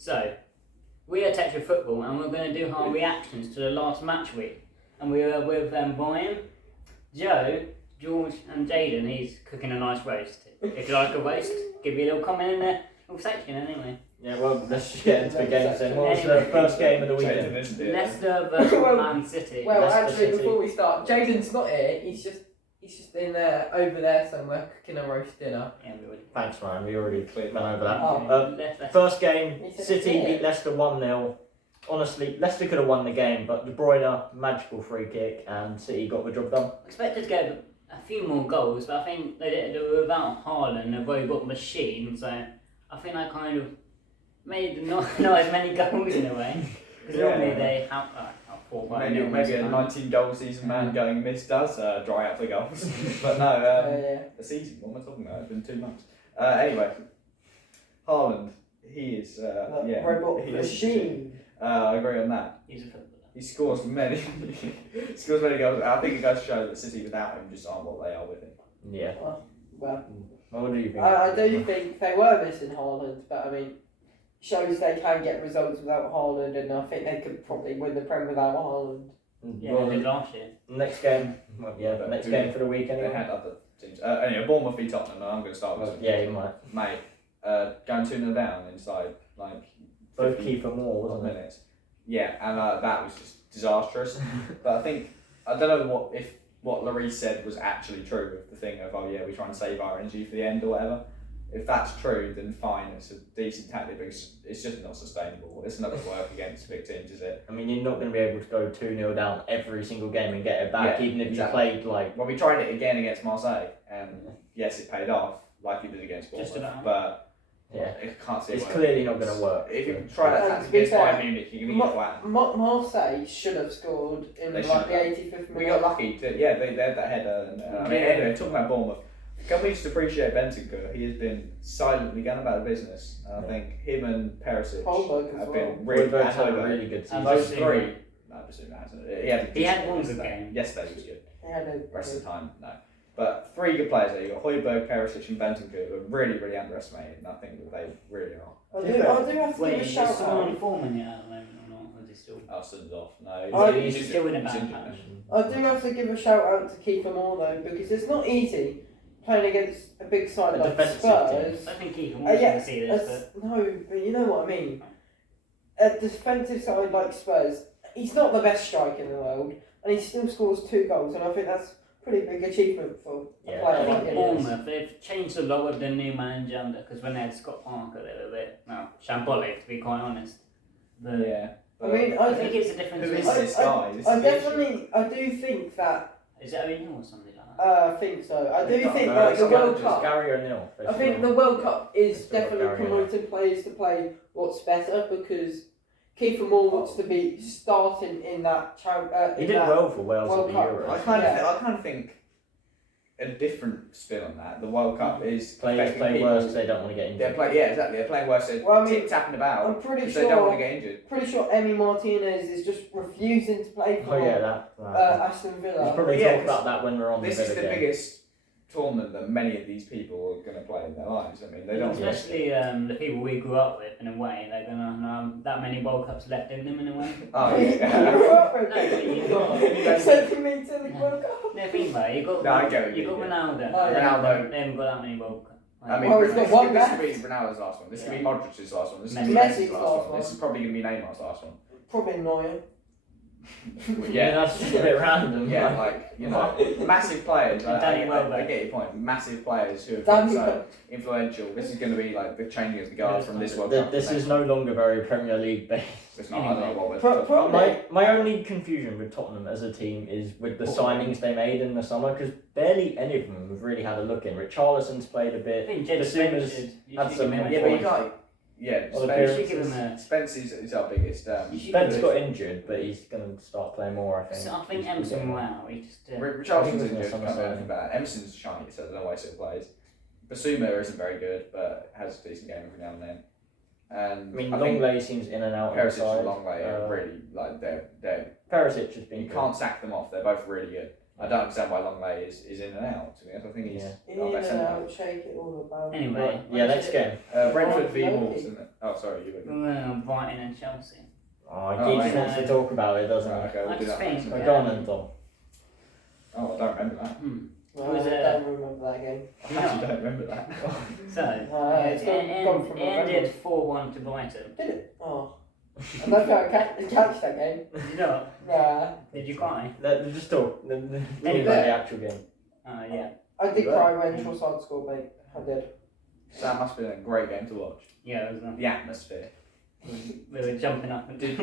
So, we are Tetra Football and we're going to do our reactions to the last match week. And we are with Brian, Joe, George and Jaden. He's cooking a nice roast. If you like a roast, give me a little comment in the little section anyway. Yeah, well, let's just get into the games then. What was the first game of the weekend? Leicester versus Man City. Well, Leicester actually, City. before we start, Jaden's not here. He's just in there, over there somewhere, cooking a roast dinner. Yeah, we would. Thanks, man. We already went over that. Oh. First game, He said City yeah. beat Leicester 1-0. Honestly, Leicester could have won the game, but De Bruyne, magical free kick, and City got the job done. Expected to get a few more goals, but I think they were without Haaland, a robot machine, so I think I kind of made not as many goals in a way. Because normally they have 4 or 5 Maybe a 19-goal season man going missed does dry out the goals. But no, a season, what am I talking about? It's been 2 months. Anyway, Haaland, he is, robot he is- machine. I agree on that. He's a footballer. He scores many goals. I think it goes to show that City without him just aren't what they are with him. Yeah. Well, What do you think? I do think they were missing Haaland, but I mean, shows they can get results without Haaland, and I think they could probably win the Prem without Haaland. Yeah, Well, they did last year. next game, but next game for the week They anyway. had other teams. Anyway, Bournemouth beat Tottenham, and I'm going to start with Yeah, you might. Mate, going 2-0 down inside like Both 50 Kiefer Moore, wasn't it? minutes. Yeah, and that was just disastrous. But I don't know what Lloris said was actually true with the thing of, oh yeah, we're trying to save our energy for the end or whatever. If that's true, then fine, it's a decent tactic, but it's just not sustainable. It's not going to work against big teams, is it? I mean, you're not going to be able to go 2-0 down every single game and get it back, Yeah, even if exactly. you played like... Well, we tried it again against Marseille, and yes, it paid off, like we did against Just Bournemouth, about. but Yeah. I can't see it It's working. clearly not going to work. If you try that And tactic to be against fair, Bayern Munich, you're going to get flat. Marseille should have scored in They like should the have. 85th minute. We got lucky. They had that header. And, I mean, anyway, talking about Bournemouth, can we just appreciate Bentancur? He has been silently going about the business. And I think him and Perisic Holberg as have well. been really Robert's had a Holberg. really good season. Those Basuma. three. No, Basuma hasn't. He had one good yesterday. game. Yesterday was good. They had a Rest of the time, no. But 3 good players there. You got Højbjerg, Perisic, and Bentancur, who are really, really underestimated. And I think that they really are. I do have to Wait, give a is shout someone out. on form in it at the moment or not? Or is he still? Alston's off. No, He's still in a he's bad injured patch. now. I do have to give a shout out to Kiefer Moore though, because it's not easy playing against a big side A like defensive Spurs. I think he can watch Yeah, to see this, no, but you know what I mean. A defensive side like Spurs, he's not the best striker in the world, and he still scores 2 goals, and I think that's a pretty big achievement for Yeah, a but player I like think him. Bournemouth, they've changed a lot with the new manager because when they had Scott Parker, they were a bit, shambolic to be quite honest. But Yeah. I mean, I think it's a difference. Who is between- this guy? This I is the issue. definitely, I do think that. Is it O'Neill or something like that? I think so. I do No, think no, like it's the World It's Cup. Gary O'Neill. I think the World Cup is It's got definitely Gary promoting players to play what's better because Kiefer Moore wants to be starting in that. He did well for Wales World at the Cup. Euros. I kind of think a different spin on that. The World Cup is Players affecting play people. worse because they don't want to get injured. Exactly. They're playing worse. They're Well, I mean, tapping about I'm pretty because they don't want to sure. get injured. Pretty sure Emi Martinez is just refusing to play for Oh yeah, that. Aston Villa. We'll probably Yeah, talk about that when we're on This the is Villa the game. biggest tournament that many of these people are going to play in their lives. I mean, they don't. Especially the people we grew up with, in a way, they're gonna have that many World Cups left in them in a way. Oh You yeah. grew up with No, but you got- me. Sending me to the World Cup. No, think about it. You got No, I get what you you got mean, Ronaldo. Oh, yeah. Ronaldo. They haven't got that many World Cups. I mean, Oh, he's got this, one this left. could be Ronaldo's last one. This could be Yeah. Modric's last one. This could be Messi's Messi's last last one. one. This is probably going to be Neymar's last one. Probably Neuer. Yeah, that's just a bit random. Yeah, like, you know, massive players. Danny I Welbeck. get your point. Massive players who have Danny been so Welbeck. influential. This is going to be like the changing of the guard from this World Th- Cup. This is no longer very Premier League based. It's not. I don't know what we're Pro- talking pro- about. My only confusion with Tottenham as a team is with the signings they made in the summer, because barely any of them have really had a look in. Richarlison's played a I bit. think Jed Basuma's Spence had some- give him a Yeah, but you point. can't. Yeah, Well, the Spence, You should give him a- Spence is our biggest. You should Spence give got him injured, but he's going to start playing more, I think. So I think He's Emerson getting- wow, he just Richarlison's in the injured. summer Can't do signing. anything about it. Emerson's shiny, so I don't know why he still plays. Basuma isn't very good, but has a decent game every now and then. And I mean, I think Longley seems in and out. Perisic inside. and Longley are really like they're Perisic has been you good. can't sack them off. They're both really good. I don't understand why Longley is in and out. To be honest, I think he's In our best and centre. out, shake it all about. Anyway, Yeah, next game. Brentford v Loki. Wolves, isn't it? Oh, sorry, you were. Brighton and Chelsea. Oh, Oh, Geeks right. wants to talk about it, doesn't he? Right, okay, we'll I do just that. think- next. So go on then, Tom. Oh, I don't remember that. No, Was I it- don't remember that game. I actually don't remember that. So, It's gone from it ended 4-1 to Brighton. Did it? Oh. I don't think I catch that game. Did you not? Nah. Did you cry? Just talk. Talk about Anyway. the actual game. Yeah. I did You cry when Trossard scored, mate. I did. That must have been a great game to watch. Yeah, it was. The atmosphere. We were jumping up and Did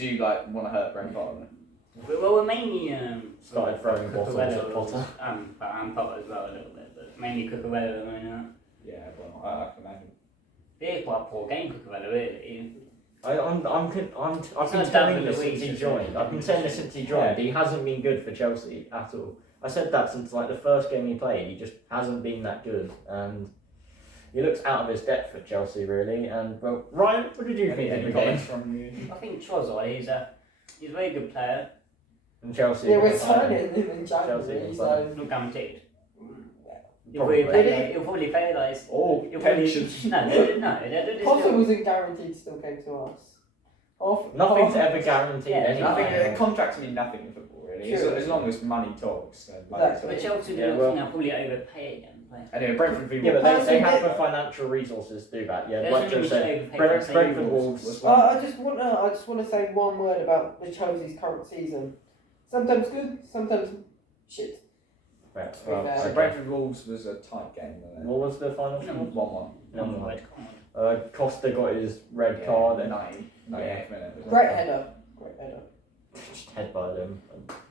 you like want to hurt Brentford? Well, we're mainly Started throwing bottles at Potter. and Potter as well a little bit, but mainly Cucurella. I mean, Yeah, well, I can imagine. yeah, quite a poor game Cucurella really. I've been not telling down this with the since he weeds, joined. is it? I've been saying this since he joined. He hasn't been good for Chelsea at all. I said that since like the first game he played. He just hasn't been that good, and he looks out of his depth for Chelsea really. And well, Ryan, what did you think of the game? comments from you? I think Trossard, he's a very good player. And Chelsea. Yeah, we're against signing Bayern. him in January, Chelsea so. Not guaranteed. Probably. He'll probably play like. Oh, He'll probably, pension. no, they're Potter still, wasn't guaranteed, still came to us. Nothing's ever guaranteed Yeah, anyway. I think contracts mean nothing in football, really. True. As long as money talks, then money Exactly. but talks. Chelsea Yeah, do well- probably overpay again. Like, Anyway, Brentford v Yeah, but Wolves. they Personally, have the financial resources to do that. Yeah, there's like only Joe been said, overpaid by Brentford Sainsbury's. Wolves. was I just wanna say one word about the Chelsea's current season. Sometimes good, sometimes shit. Right, So okay. Brentford Wolves was a tight game, wasn't What was the final No. score? 1-1. No, red card. Costa got his red card and 98th minute. wasn't Great it? header. Great header. just headbutted him.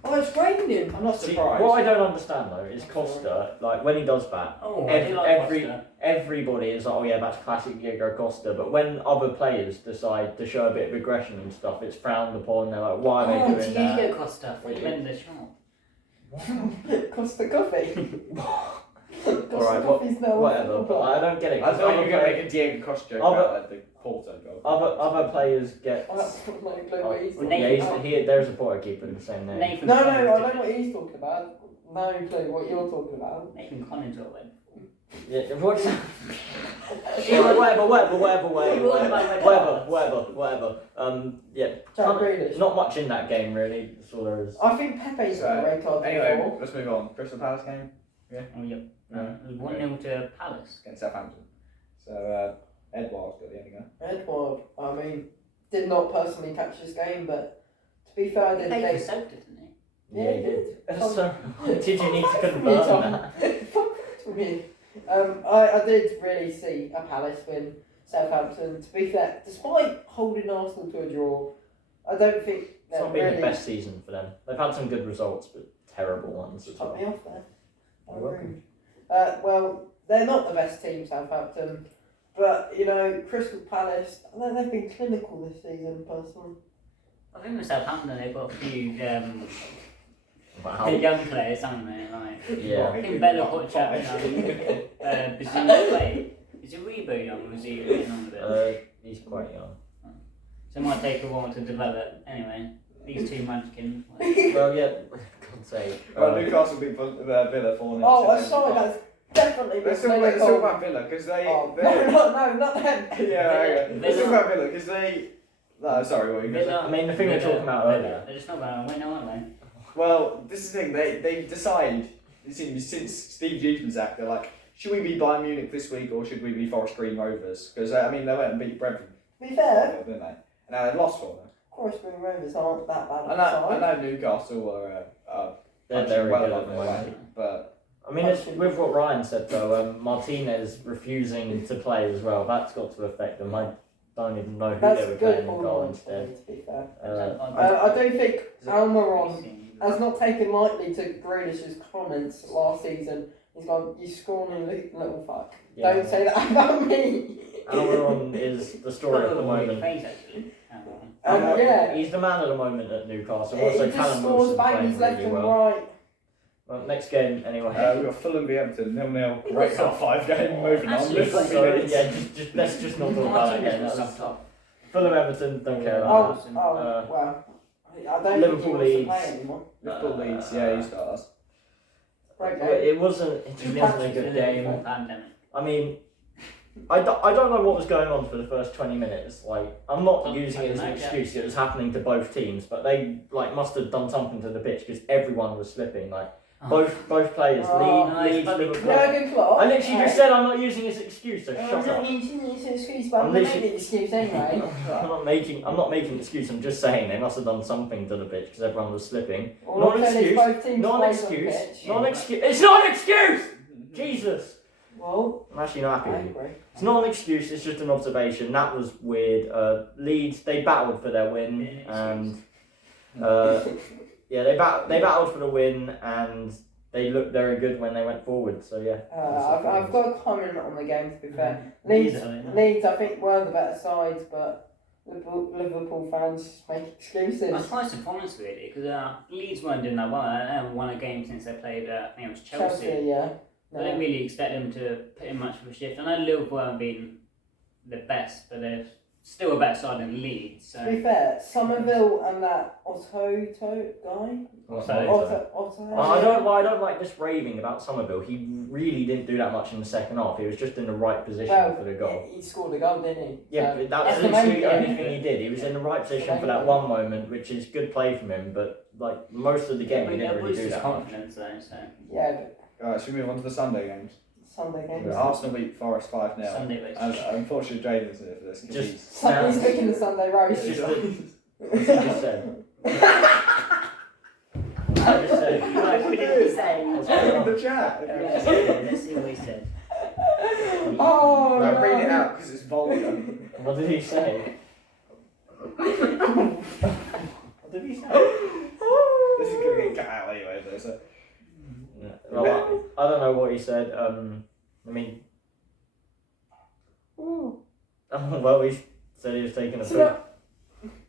Oh, it's raining him. I'm not See, surprised. what I don't understand though is Costa, like when he does that, Oh, I do like Costa. everybody is like, oh yeah, that's classic Diego Costa. But when other players decide to show a bit of aggression and stuff, it's frowned upon. They're like, why are they doing that? Diego Costa, friend the shop. Costa Coffee. Costa Alright, Coffee's now Whatever, but I don't get it. I 'cause thought you other were going to play- make a Diego Costa joke Other- about like, the Porto goal. other players get. Oh, that's no clue what he's Well, talking Nathan- about. There's a Porto keeper with the same name. Nathan No, Collins I did know it. what he's talking about. No clue what you're talking about. Nathan Collins got red. Yeah, what's that? He was- Whatever. Yeah. Jack Can't- Grealish. Not much in that game really. That's all there is. I think Pepe's got a red card Anyway, before. let's move on. Crystal Palace game Oh, yep. Yeah. It was 1-0 to Palace. against Southampton. So Edouard's got the ending there. Edward, I mean, did not personally catch this game, but to be fair, I He did played for think. Celtic, didn't he? Yeah, he did. So, did you need to Fuck me, confirm Tom. that? Fuck me. I did really see a Palace win Southampton. To be fair, despite holding Arsenal to a draw, I don't think It's they're not been really the best season for them. They've had some good results, but terrible ones as cut me well. off there. How You're welcome. rude. Well, they're not the best team, Southampton, but you know, Crystal Palace. I think they've been clinical this season, personally. I think with Southampton they've got a few But how? young players, haven't they? Like, Yeah. I think Bella put up Bazuma play. Is it Rebo young or is he getting on with it? He's quite young. So it might take a while to develop. Anyway, these two munchkins. Well, yeah. God's sake. Well, Newcastle beat Villa 4-0. Oh, I'm sorry, that's definitely Let's been talk clinical. about Villa because they. Oh, they no, not them. yeah, okay. Let's talk Villa. about Villa because they. No, sorry, what are you going to say? Villa, I mean, the thing we were Villa, talking about Villa. earlier. They're just not going to win, aren't they? Well, this is the thing. They decide. It seems since Steve G been sacked, they're like, should we be Bayern Munich this week or should we be Forest Green Rovers? Because I mean, they went and beat Brentford, To be fair, didn't they? And now they've lost 4-0. Forest Green Rovers aren't that bad I at know, the I side. know Newcastle are They're punching very well good on at the their moment. way, but I mean, it's with what Ryan said though. Martinez refusing to play as well. That's got to affect them. I don't even know who That's they were good playing in for goal Lawrence, instead. to be fair. Uh, I do think Almiron has not taken lightly to Grealish's comments last season. He's gone, you scrawny little fuck. yeah. Don't say that about me. Almiron is the story at the moment. Face, actually. Yeah. He's the man at the moment at Newcastle. He Also, just Callum scores Wilson babies playing left really and well. right. Well, next game anyway. we've got Fulham v Everton 0-0. Great half 5 game. Moving on. Actually, Liverpool it's v So Leeds. yeah, just let's just not talk about that Martinez game. was That was sucked up. Fulham Everton. Don't care about Well. I don't Liverpool think he wants to Leeds. play anymore. Liverpool Leeds. Yeah, you start us. Okay. It wasn't a good game. Pandemic. I mean, I don't know what was going on for the first 20 minutes. Like, I'm not using it as an excuse. It was happening to both teams, but they must have done something to the pitch because everyone was slipping. Both players, Leeds, Liverpool. Jurgen Klopp. I literally just said I'm not using it as an excuse, so shut up. I'm using it as an excuse, but I'm making an excuse anyway. I'm not making an excuse. I'm just saying they must have done something to the pitch because everyone was slipping. Not an excuse. Not an excuse. Not an excuse. It's not an excuse. Jesus. Well, I'm actually not happy I with you. agree. It's not an excuse. It's just an observation. That was weird. Leeds, they battled for their win, and they battled for the win, and they looked very good when they went forward. So yeah. I've got a comment on the game. To be fair, Leeds, I think were the better sides, but Liverpool fans make excuses. I'm quite surprised really because Leeds weren't doing that well. They haven't won a game since they played. I think it was Chelsea. Yeah. I didn't really expect them to put in much of a shift. I know Liverpool haven't been the best, but they're still a better side than Leeds. So. To be fair, Somerville and that Otto guy. I don't like this raving about Somerville. He really didn't do that much in the second half. He was just in the right position for the goal. He scored a goal, didn't he? Yeah, but that was literally the only thing he did. He was in the right position for that one moment, which is good play from him. But most of the game, he didn't really do that much. Confidence though, so. Yeah, but Alright, should we move on to the Sunday games? Arsenal beat Forest 5-0. Sunday race. And unfortunately, Jaden's in it for this. He's picking the Sunday race. It's just he just said. I just said. Right, what did he say? Read the chat. Let's see what he said. Oh, No, no. read it out because it's vulgar. What did he say? What did he say? This is going to get cut out anyway, though, so. Well, I don't know what he said. I mean, well, he said he was taking a poo.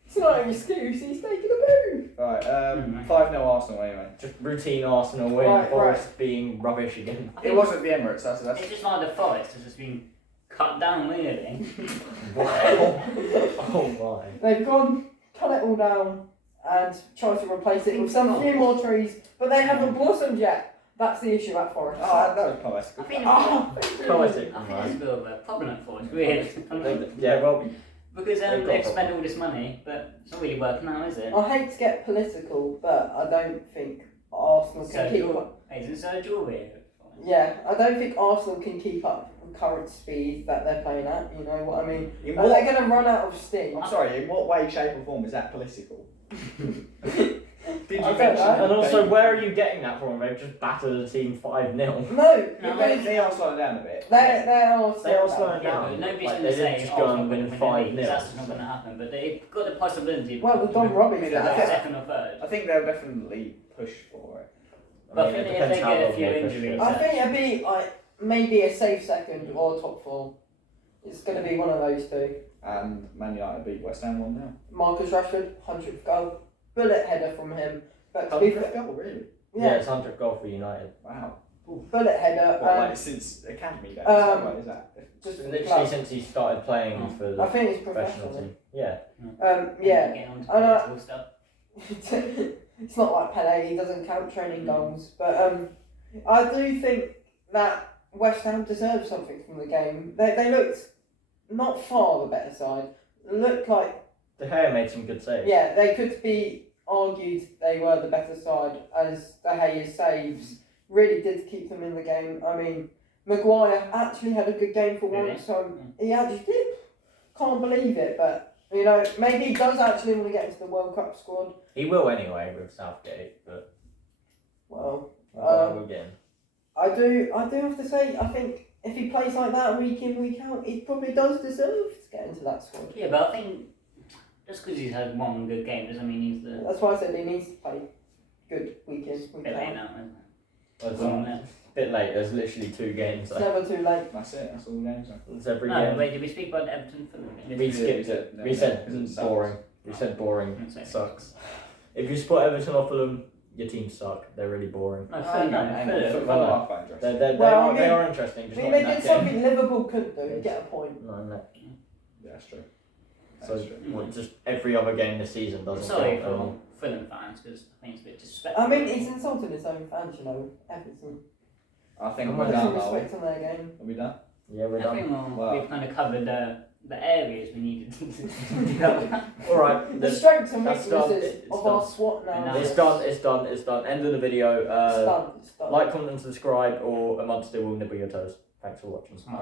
It's not an excuse, he's taking a poo. Right, 5-0 Arsenal anyway. Just routine Arsenal win, Right, Forest being rubbish again. It wasn't the Emirates, that's It's just like the Forest has just been cut down really. Wow. Oh my. They've gone, cut it all down, and tried to replace it with some few more trees, but they haven't blossomed yet. That's the issue at Forest. Oh, that was poetic. I think Poetic. there's a bit of a problem at Forest, really. Yeah, well, Because they've spent all this money, but it's not really working out, is it? I hate to get political, but I don't think Arsenal can keep up. Is it so jewelry? Yeah, I don't think Arsenal can keep up the current speed that they're playing at. You know what I mean? In Are they going to run out of steam? I'm sorry, in what way, shape or form is that political? Did you I don't mention know. that? and also, where are you getting that from? They've just battered the team 5-0. No, They are slowing down a bit. they are They are slowing Yeah, down. but nobody's Like, going they to say didn't just go and win 5-0. That's just not going to happen. But they've got the possibility. Well, with Don Robbins, to that's- second or third. I think they'll definitely push for it. But I mean, if it they depends get how a long few they push injuries- it. I think it'd be maybe a safe second or top four. It's going to be one of those two. And Man United beat West Ham 1-0. Marcus Rashford, 100th goal, bullet header from him. But to be fair, goal, really? yeah, it's 100th goal for United. Wow. bullet header. What, like since academy days? What is that? Just for the Literally club. since he started playing for the I think it's professional professional. team. Yeah. Yeah. Getting on to And, political stuff. It's not like Pele, he doesn't count training goals. But I do think that West Ham deserved something from the game. They looked not far the better side. Looked like, De Gea made some good saves. yeah, they could be argued they were the better side, as De Gea's saves really did keep them in the game. I mean, Maguire actually had a good game for Really? once, so he actually did. Can't believe it, but you know, maybe he does actually want to get into the World Cup squad. He will anyway with Southgate, but Well, we'll get him. I do have to say, I think if he plays like that week in, week out, he probably does deserve to get into that squad. Yeah, but I think just because he's had one good game doesn't mean he's the That's why I said he needs to play good week in, week bit late out. now, isn't it? Well, it's Well, a bit late. There's literally 2 games. It's never too late. That's it, that's all the games are. It's every No, game. wait, did we speak about Everton for the game? We skipped it. We said boring. We said boring. Sucks. If you spot Everton off of them, your team suck. They're really boring. No, Fulham, Football are quite interesting. They are interesting. I Just mean, not they in that did game. something Liverpool couldn't do, get a point. No, no. Yeah, that's true. So That's true. well, just every other game this season doesn't Sorry count. Fulham fans because I think it's a bit disrespectful. I mean, he's insulting his own fans, you know, Everton. I think I'm we're Put not done, some are we? respect on their game. Are we done? Yeah, we're I done. think Wow. we've kind of covered the areas we needed to cover. All right, The strengths and that's done. weaknesses It's of done. our SWOT now. it's done. It's done. End of the video. It's done. It's done. Like, comment, and subscribe, or a monster will nibble your toes. Thanks for watching. Alright.